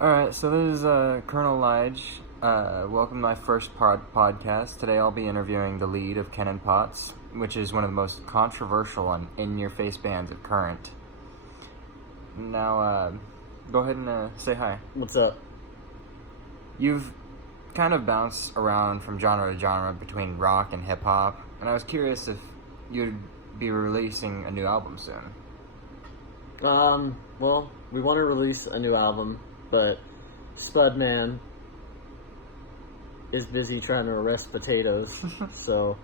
Alright, so this is Colonel Lige. Welcome to my first podcast. Today I'll be interviewing the lead of Cannon Potts, which is one of the most controversial and in-your-face bands of current. Now, go ahead and say hi. What's up? You've kind of bounced around from genre to genre between rock and hip-hop, and I was curious if you'd be releasing a new album soon. Well, we want to release a new album, but Spudman is busy trying to arrest potatoes, so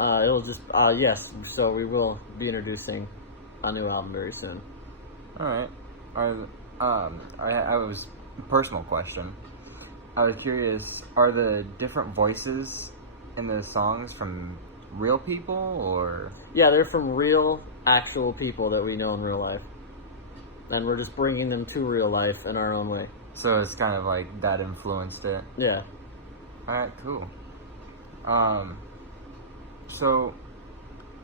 so we will be introducing a new album very soon. Alright. I was personal question. I was curious, are the different voices in the songs from real people, or? Yeah, they're from real, actual people that we know in real life. And we're just bringing them to real life in our own way. So it's kind of like that influenced it. Yeah. Alright, cool. So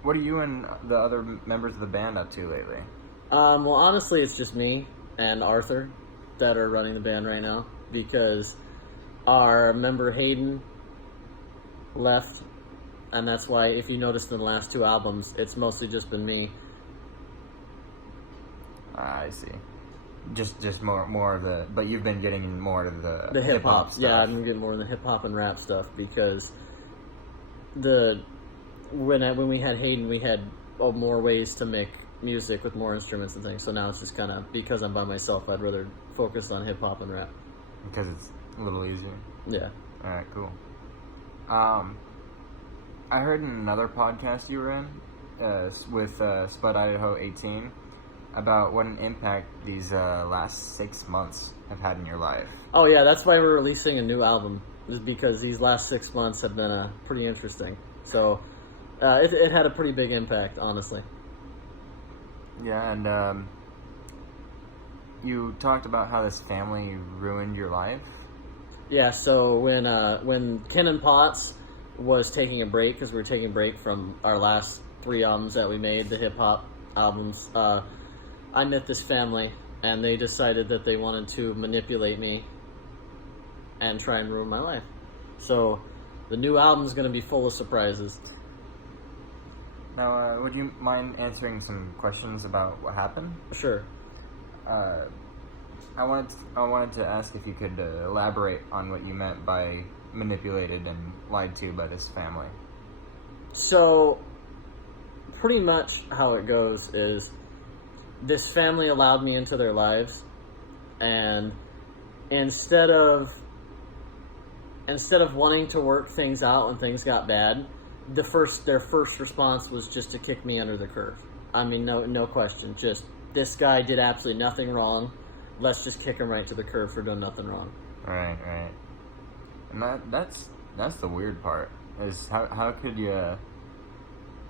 what are you and the other members of the band up to lately? Well, honestly, it's just me and Arthur that are running the band right now, because our member Hayden left, and that's why, if you noticed in the last two albums, it's mostly just been me. I see. Just more of the, but you've been getting more of the hip hop stuff. Yeah, I've been getting more of the hip hop and rap stuff, because when we had Hayden, we had more ways to make music with more instruments and things. So now it's just kind of, because I'm by myself, I'd rather focus on hip hop and rap because it's a little easier. Yeah. All right, cool. I heard in another podcast you were in with Spud Idaho 18 about what an impact these last 6 months have had in your life. Oh yeah, that's why we're releasing a new album, is because these last 6 months have been pretty interesting. So it had a pretty big impact, honestly. Yeah, and you talked about how this family ruined your life. Yeah, so when Cannon Potts was taking a break, because we were taking a break from our last 3 albums that we made, the hip-hop albums, I met this family, and they decided that they wanted to manipulate me and try and ruin my life. So the new album is going to be full of surprises. Now, would you mind answering some questions about what happened? Sure. I wanted to ask if you could elaborate on what you meant by manipulated and lied to by this family. So, pretty much how it goes is, this family allowed me into their lives, and instead of wanting to work things out when things got bad, their first response was just to kick me under the curve. I mean, no question. Just, this guy did absolutely nothing wrong. Let's just kick him right to the curb for doing nothing wrong. Right. And that's the weird part, is how could you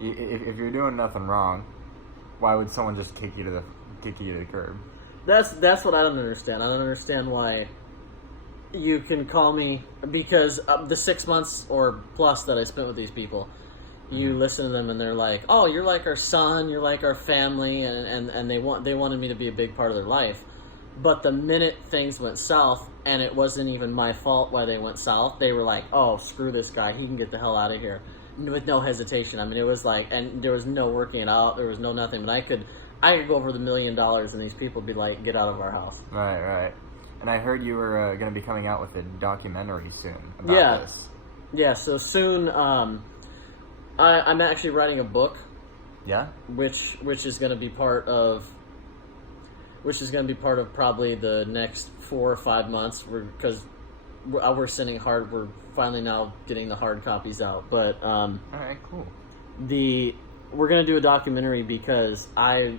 if you're doing nothing wrong, why would someone just kick you to the curb? That's what I don't understand. I don't understand why you can call me, because the 6 months or plus that I spent with these people, you listen to them and they're like, "Oh, you're like our son, you're like our family," and they wanted me to be a big part of their life. But the minute things went south, and it wasn't even my fault why they went south, they were like, "Oh, screw this guy, he can get the hell out of here," with no hesitation. I mean, it was like, and there was no working it out, there was no nothing. But I could go over the $1 million, and these people would be like, "Get out of our house." Right. And I heard you were going to be coming out with a documentary soon about this. Yeah. So soon, I'm actually writing a book. Yeah. Which is going to be part of probably the next 4 or 5 months, because we're sending hard. We're finally now getting the hard copies out. But all right, cool. We're going to do a documentary, because I've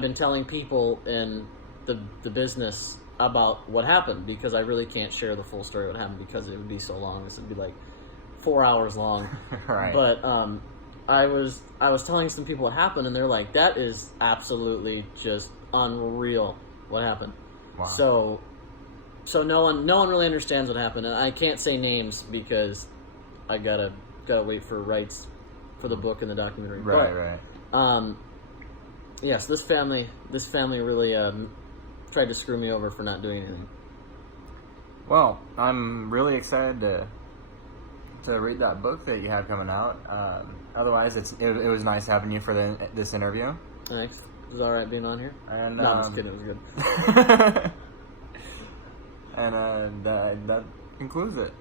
been telling people in the business about what happened, because I really can't share the full story of what happened, because it would be so long. This would be like 4 hours long. Right. But I was telling some people what happened, and they're like, "That is absolutely just unreal what happened." Wow. So no one really understands what happened, and I can't say names because I gotta wait for rights for the book and the documentary. Right. Yes, this family really tried to screw me over for not doing anything. Well, I'm really excited to read that book that you have coming out. Otherwise, it was nice having you for this interview. Thanks. It was alright being on here. And No, I'm just kidding. It was good. and that concludes it.